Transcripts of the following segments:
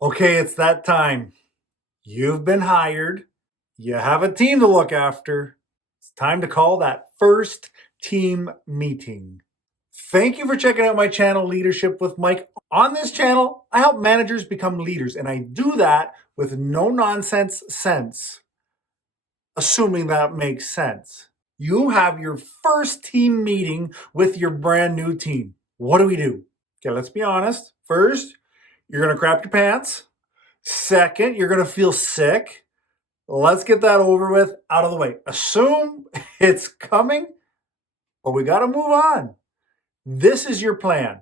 Okay, it's that time. You've been hired. You have a team to look after. It's time to call that first team meeting. Thank you for checking out my channel, Leadership with Mike. On this channel, I help managers become leaders, and I do that with no nonsense sense, assuming that makes sense. You have your first team meeting with your brand new team. What do we do? Okay, let's be honest. First, you're going to crap your pants. Second, you're going to feel sick. Let's get that over with, out of the way. Assume it's coming, but we got to move on. This is your plan.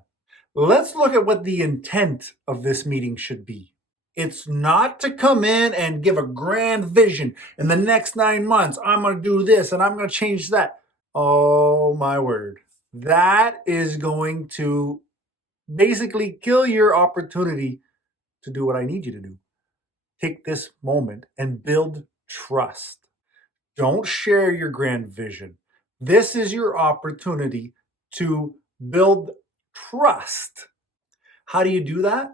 Let's look at what the intent of this meeting should be. It's not to come in and give a grand vision. In the next 9 months, I'm going to do this and I'm going to change that. Oh my word. That is going to basically kill your opportunity to do what I need you to do. Take this moment and build trust. Don't share your grand vision. This is your opportunity to build trust. How do you do that?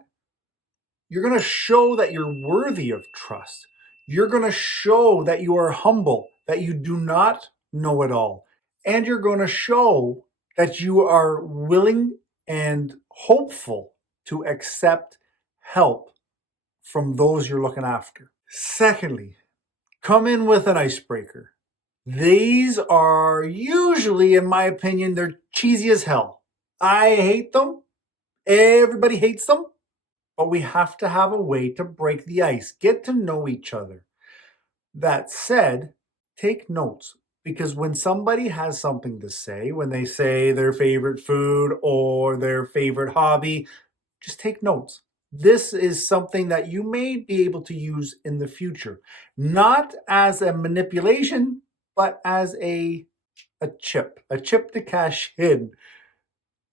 You're going to show that you're worthy of trust. You're going to show that you are humble, that you do not know it all. And you're going to show that you are willing and hopeful to accept help from those you're looking after. Secondly, come in with an icebreaker. These are usually, in my opinion, they're cheesy as hell. I hate them. Everybody hates them. But we have to have a way to break the ice, get to know each other. That said, take notes, because when somebody has something to say, when they say their favorite food or their favorite hobby, just take notes. This is something that you may be able to use in the future, not as a manipulation, but as a chip to cash in.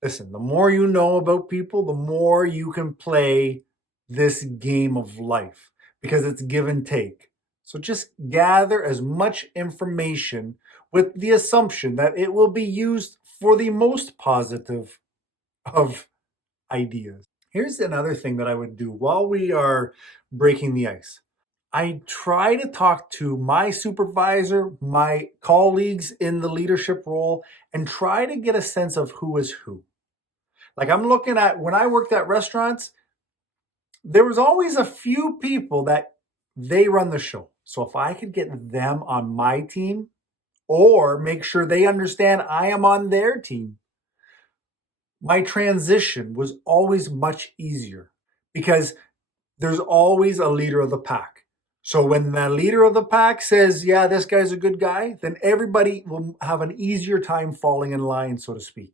Listen, the more you know about people, the more you can play this game of life, because it's give and take. So just gather as much information with the assumption that it will be used for the most positive of ideas. Here's another thing that I would do while we are breaking the ice. I try to talk to my supervisor, my colleagues in the leadership role, and try to get a sense of who is who. Like, I'm looking at when I worked at restaurants, there was always a few people that they run the show. So if I could get them on my team or make sure they understand I am on their team, my transition was always much easier, because there's always a leader of the pack. So when the leader of the pack says, yeah, this guy's a good guy, then everybody will have an easier time falling in line, so to speak.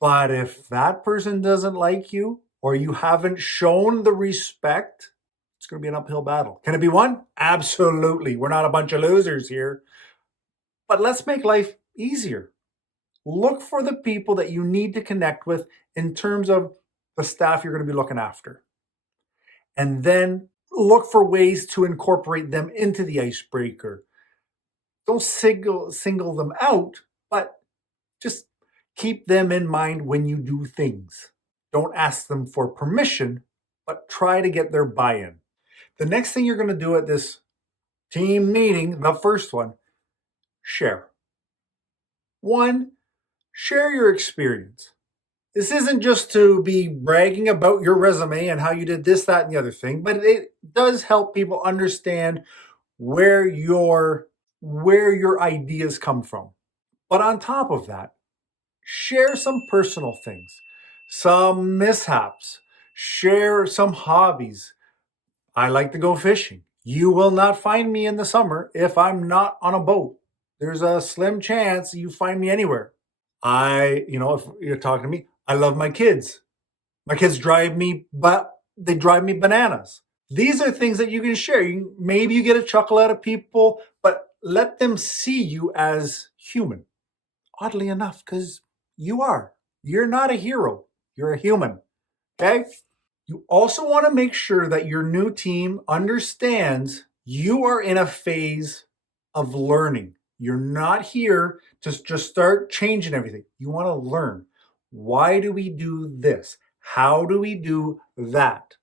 But if that person doesn't like you, or you haven't shown the respect, it's going to be an uphill battle. Can it be won? Absolutely. We're not a bunch of losers here. But let's make life easier. Look for the people that you need to connect with in terms of the staff you're going to be looking after. And then look for ways to incorporate them into the icebreaker. Don't single them out, but just keep them in mind when you do things. Don't ask them for permission, but try to get their buy-in. The next thing you're going to do at this team meeting, the first one, share. One, share your experience. This isn't just to be bragging about your resume and how you did this, that, and the other thing, but it does help people understand where your ideas come from. But on top of that, share some personal things, some mishaps, share some hobbies. I like to go fishing. You will not find me in the summer if I'm not on a boat. There's a slim chance you find me anywhere. If you're talking to me, I love my kids. My kids drive me, but they drive me bananas. These are things that you can share. Maybe you get a chuckle out of people, but let them see you as human. Oddly enough, because you are. You're not a hero. You're a human. Okay? You also want to make sure that your new team understands you are in a phase of learning. You're not here to just start changing everything. You want to learn. Why do we do this? How do we do that?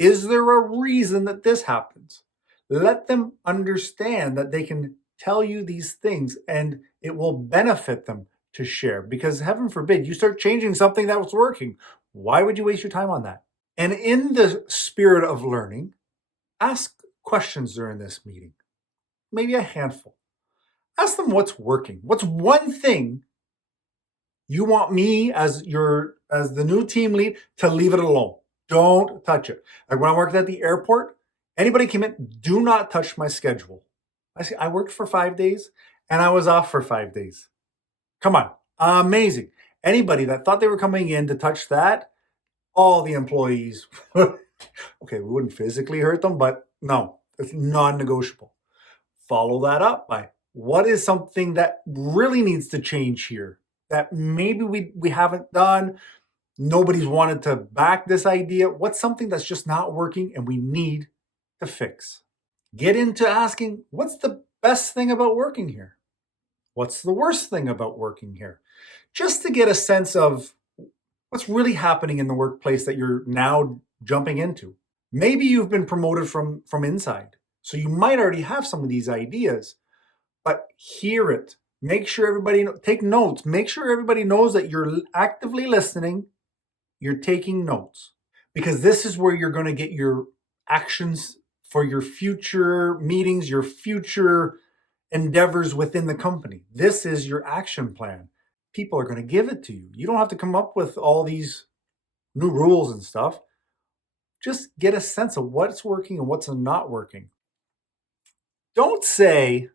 Is there a reason that this happens? Let them understand that they can tell you these things and it will benefit them to share, because heaven forbid you start changing something that was working. Why would you waste your time on that? And in the spirit of learning, ask questions during this meeting, maybe a handful. Ask them what's working. What's one thing you want me as the new team lead to leave it alone? Don't touch it. Like when I worked at the airport, anybody came in, do not touch my schedule. I worked for 5 days and I was off for 5 days. Come on, amazing. Anybody that thought they were coming in to touch that, all the employees, okay, we wouldn't physically hurt them, but no, it's non-negotiable. Follow that up by, what is something that really needs to change here that maybe we haven't done? Nobody's wanted to back this idea. What's something that's just not working and we need to fix? Get into asking, what's the best thing about working here? What's the worst thing about working here? Just to get a sense of what's really happening in the workplace that you're now jumping into. Maybe you've been promoted from inside, so you might already have some of these ideas, but hear it. Make sure everybody, take notes. Make sure everybody knows that you're actively listening. You're taking notes, because this is where you're going to get your actions for your future meetings, your future endeavors within the company. This is your action plan. People are going to give it to you. You don't have to come up with all these new rules and stuff. Just get a sense of what's working and what's not working. Don't say,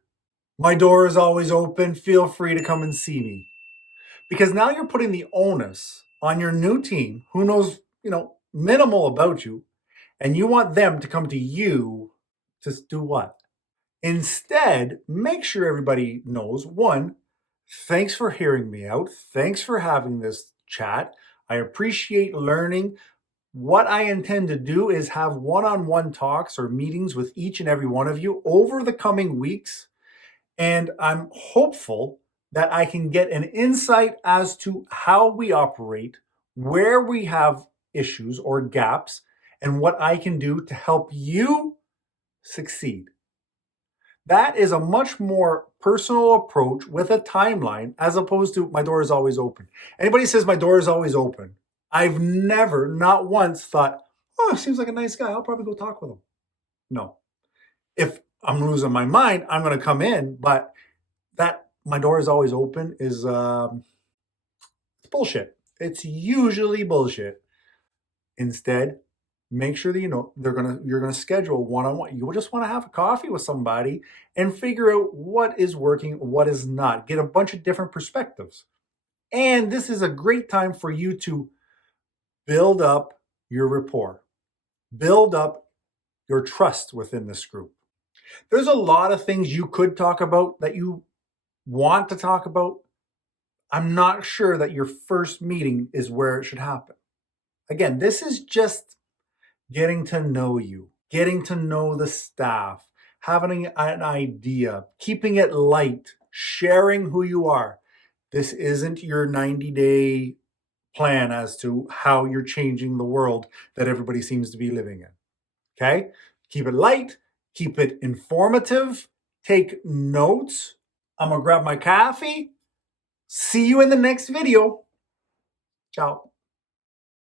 my door is always open, feel free to come and see me. Because now you're putting the onus on your new team who knows, minimal about you, and you want them to come to you to do what? Instead, make sure everybody knows, one, thanks for hearing me out. Thanks for having this chat. I appreciate learning. What I intend to do is have one-on-one talks or meetings with each and every one of you over the coming weeks. And I'm hopeful that I can get an insight as to how we operate, where we have issues or gaps, and what I can do to help you succeed. That is a much more personal approach with a timeline, as opposed to my door is always open. Anybody says my door is always open, I've never, not once, thought, oh, seems like a nice guy, I'll probably go talk with him. No. If I'm losing my mind, I'm going to come in, but that my door is always open is it's bullshit. It's usually bullshit. Instead, make sure that you're gonna schedule one-on-one. You just want to have a coffee with somebody and figure out what is working, what is not. Get a bunch of different perspectives. And this is a great time for you to build up your rapport, build up your trust within this group. There's a lot of things you could talk about that you want to talk about. I'm not sure that your first meeting is where it should happen. Again, this is just getting to know you, getting to know the staff, having an idea, keeping it light, sharing who you are. This isn't your 90-day plan as to how you're changing the world that everybody seems to be living in. Okay? Keep it light, keep it informative, take notes. I'm going to grab my coffee. See you in the next video. Ciao.